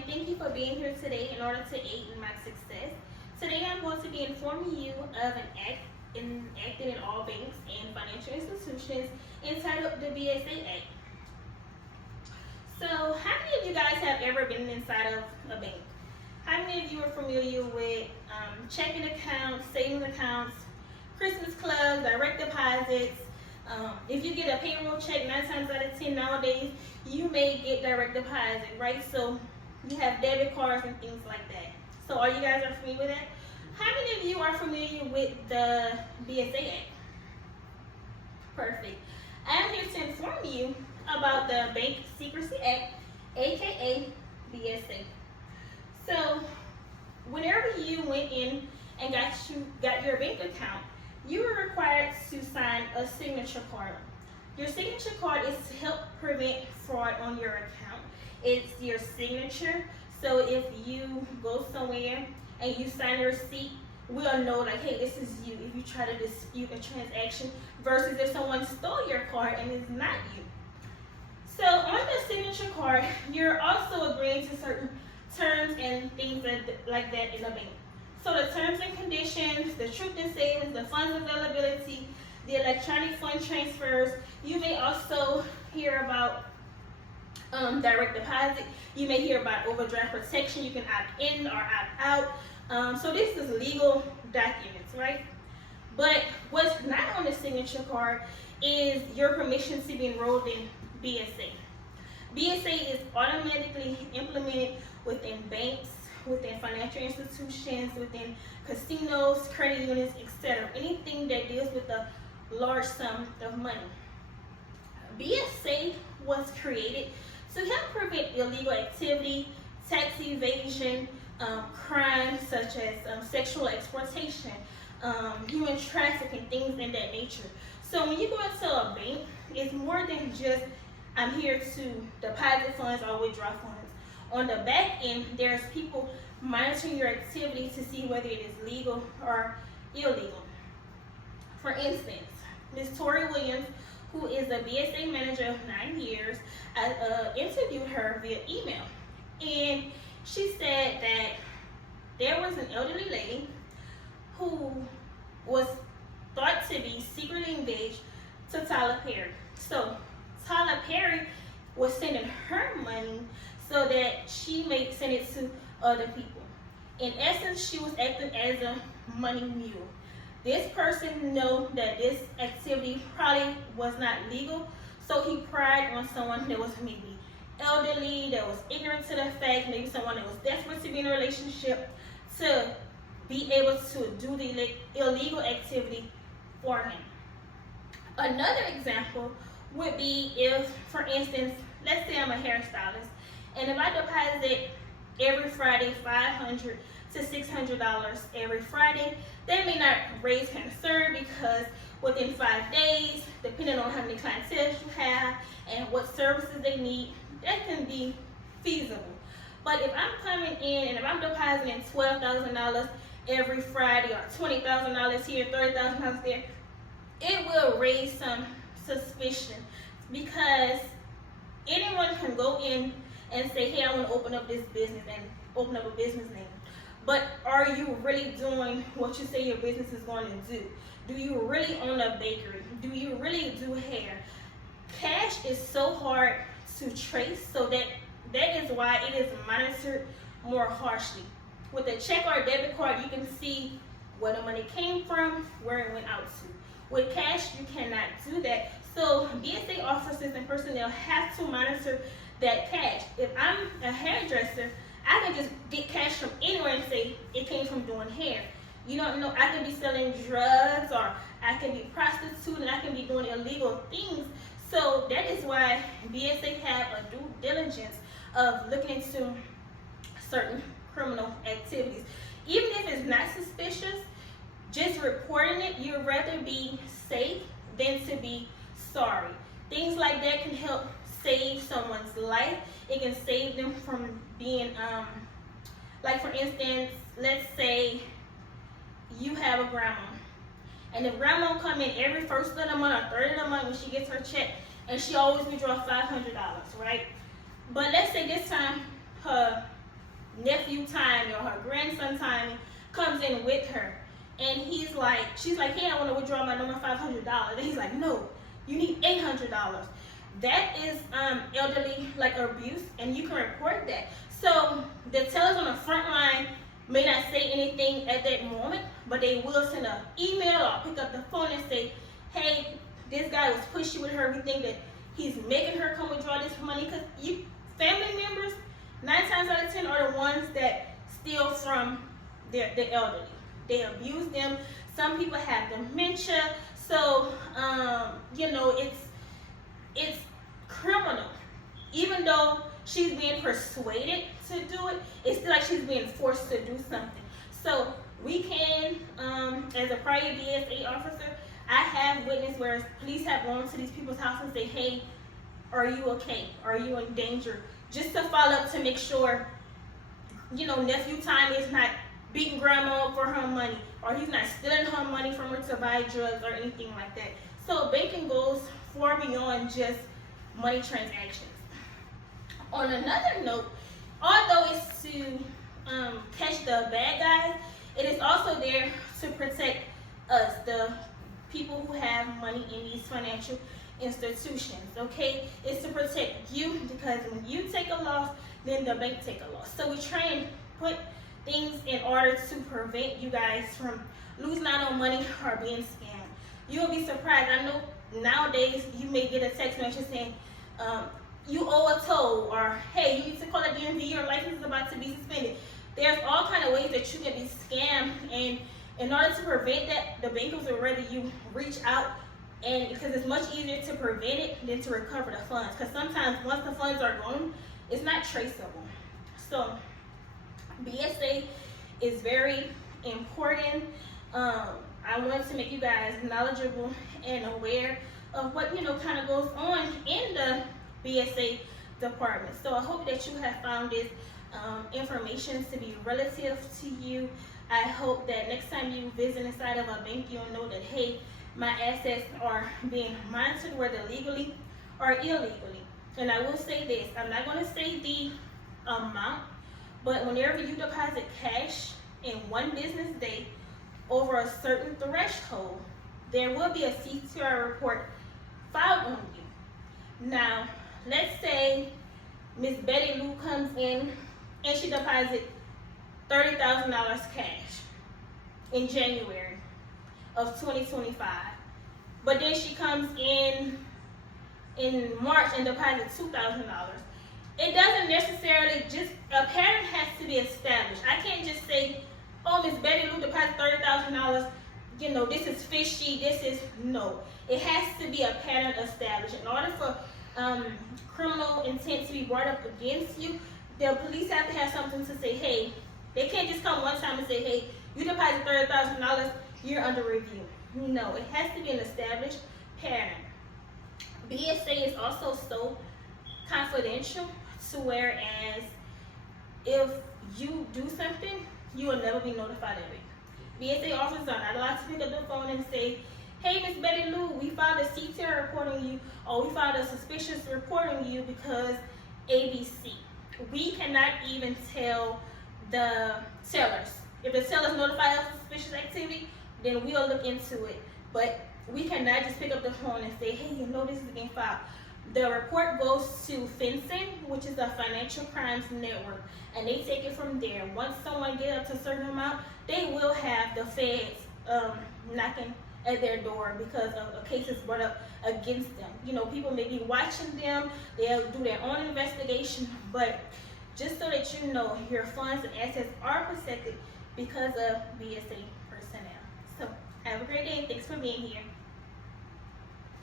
and thank you for being here today in order to aid in my success. Today I'm going to be informing you of an act enacted in all banks and financial institutions entitled the BSA Act. So, how many of you guys have ever been inside of a bank? How many of you are familiar with checking accounts, savings accounts, Christmas clubs, direct deposits? If you get a payroll check, 9 times out of 10 nowadays, you may get direct deposit, right? So you have debit cards and things like that. So all you guys are familiar with that? How many of you are familiar with the BSA Act? Perfect. I'm here to inform you about the Bank Secrecy Act, aka BSA. So whenever you went in and got your bank account, you were required to sign a signature card. Your signature card is to help prevent fraud on your account. It's your signature, so if you go somewhere and you sign a receipt, we'll know like, hey, this is you if you try to dispute a transaction versus if someone stole your card and it's not you. So on the signature card, you're also agreeing to certain terms and things like that in a bank. So the terms and conditions, the truth in savings, the funds availability, the electronic fund transfers. You may also hear about direct deposit. You may hear about overdraft protection. You can opt in or opt out. So this is legal documents, right? But what's not on the signature card is your permission to be enrolled in BSA. BSA is automatically implemented within banks, within financial institutions, within casinos, credit unions, etc. Anything that deals with a large sum of money. BSA was created to help prevent illegal activity, tax evasion, crimes such as sexual exploitation, human trafficking, things in that nature. So when you go into a bank, it's more than just I'm here to deposit funds or withdraw funds. On the back end, there's people monitoring your activity to see whether it is legal or illegal. For instance, Ms. Tori Williams, who is a BSA manager of 9 years, I interviewed her via email. And she said that there was an elderly lady who was thought to be secretly engaged to Tyler Perry. So Tyler Perry was sending her money so that she may send it to other people. In essence, she was acting as a money mule. This person knew that this activity probably was not legal, so he pried on someone that was maybe elderly, that was ignorant to the fact, maybe someone that was desperate to be in a relationship to be able to do the illegal activity for him. Another example would be if, for instance, let's say I'm a hairstylist, and if I deposit every Friday $500 to $600 every Friday, they may not raise concern because within 5 days, depending on how many clientele you have and what services they need, that can be feasible. But if I'm coming in and if I'm depositing $12,000 every Friday or $20,000 here, $30,000 there, it will raise some suspicion because anyone can go in and say, hey, I want to open up this business and open up a business name. But are you really doing what you say your business is going to do? Do you really own a bakery? Do you really do hair? Cash is so hard to trace, so that is why it is monitored more harshly. With a check or a debit card, you can see where the money came from, where it went out to. With cash, you cannot do that. So BSA officers and personnel have to monitor that cash. If I'm a hairdresser, I can just get cash from anywhere and say it came from doing hair. You don't know, I can be selling drugs or I can be prostituting, I can be doing illegal things. So that is why BSA have a due diligence of looking into certain criminal activities. Even if it's not suspicious, just reporting it, you'd rather be safe than to be sorry. Things like that can help save someone's life. It can save them from being, like for instance, let's say you have a grandma. And if grandma come in every first of the month or third of the month when she gets her check, and she always withdraw $500, right? But let's say this time her nephew Tommy or her grandson Tommy comes in with her, and she's like, hey, I want to withdraw my normal $500, and he's like, no, you need $800. That is elderly like abuse, and you can report that. So the tellers on the front line may not say anything at that moment, but they will send an email or pick up the phone and say, hey, this guy was pushy with her. We think that he's making her come withdraw this money, because you family members 9 times out of 10 are the ones that steal from the elderly. They abuse them. Some people have dementia, so you know, it's criminal. Even though she's being persuaded to do it, it's still like she's being forced to do something. So we can, as a prior BSA officer, I have witnessed where police have gone to these people's house and say, hey, are you okay? Are you in danger? Just to follow up to make sure, you know, nephew Tommy is not beating grandma for her money, or he's not stealing her money from her to buy drugs or anything like that. So banking goes far beyond just money transactions. On another note, although it's to catch the bad guys, it is also there to protect us, the people who have money in these financial institutions, okay? It's to protect you, because when you take a loss, then the bank take a loss. So we try and put things in order to prevent you guys from losing out on money or being scammed. You'll be surprised. I know nowadays you may get a text message saying, you owe a toll, or hey, you need to call the DMV, your license is about to be suspended. There's all kind of ways that you can be scammed, and in order to prevent that, the bankers would rather you reach out, and because it's much easier to prevent it than to recover the funds, because sometimes once the funds are gone, it's not traceable. So BSA is very important. I want to make you guys knowledgeable and aware of what, you know, kind of goes on in the BSA department. So I hope that you have found this information to be relative to you. I hope that next time you visit inside of a bank, you'll know that, hey, my assets are being monitored, whether legally or illegally. And I will say this, I'm not going to say the amount, but whenever you deposit cash in one business day over a certain threshold, there will be a CTR report filed on you. Now, let's say Miss Betty Lou comes in and she deposits $30,000 cash in January of 2025. But then she comes in March and deposits $2,000. It doesn't necessarily just, a pattern has to be established. I can't just say, oh, Miss Betty Lou deposited $30,000, you know, this is fishy, this is, no. It has to be a pattern established. In order for criminal intent to be brought up against you, the police have to have something to say, hey, they can't just come one time and say, hey, you deposited $30,000, you're under review. No, it has to be an established pattern. BSA is also so confidential to whereas if you do something, you will never be notified of it. BSA officers are not allowed to pick up the phone and say, hey, Miss Betty Lou, we filed a CTR report on you, or we filed a suspicious report on you because ABC. We cannot even tell the sellers. If the sellers notify us of suspicious activity, then we'll look into it. But we cannot just pick up the phone and say, hey, you know this is being filed. The report goes to FinCEN, which is a financial crimes network, and they take it from there. Once someone gets up to a certain amount, they will have the feds knocking at their door because of a case is brought up against them. You know, people may be watching them, they'll do their own investigation, but just so that you know, your funds and assets are protected because of BSA personnel. So, have a great day. Thanks for being here.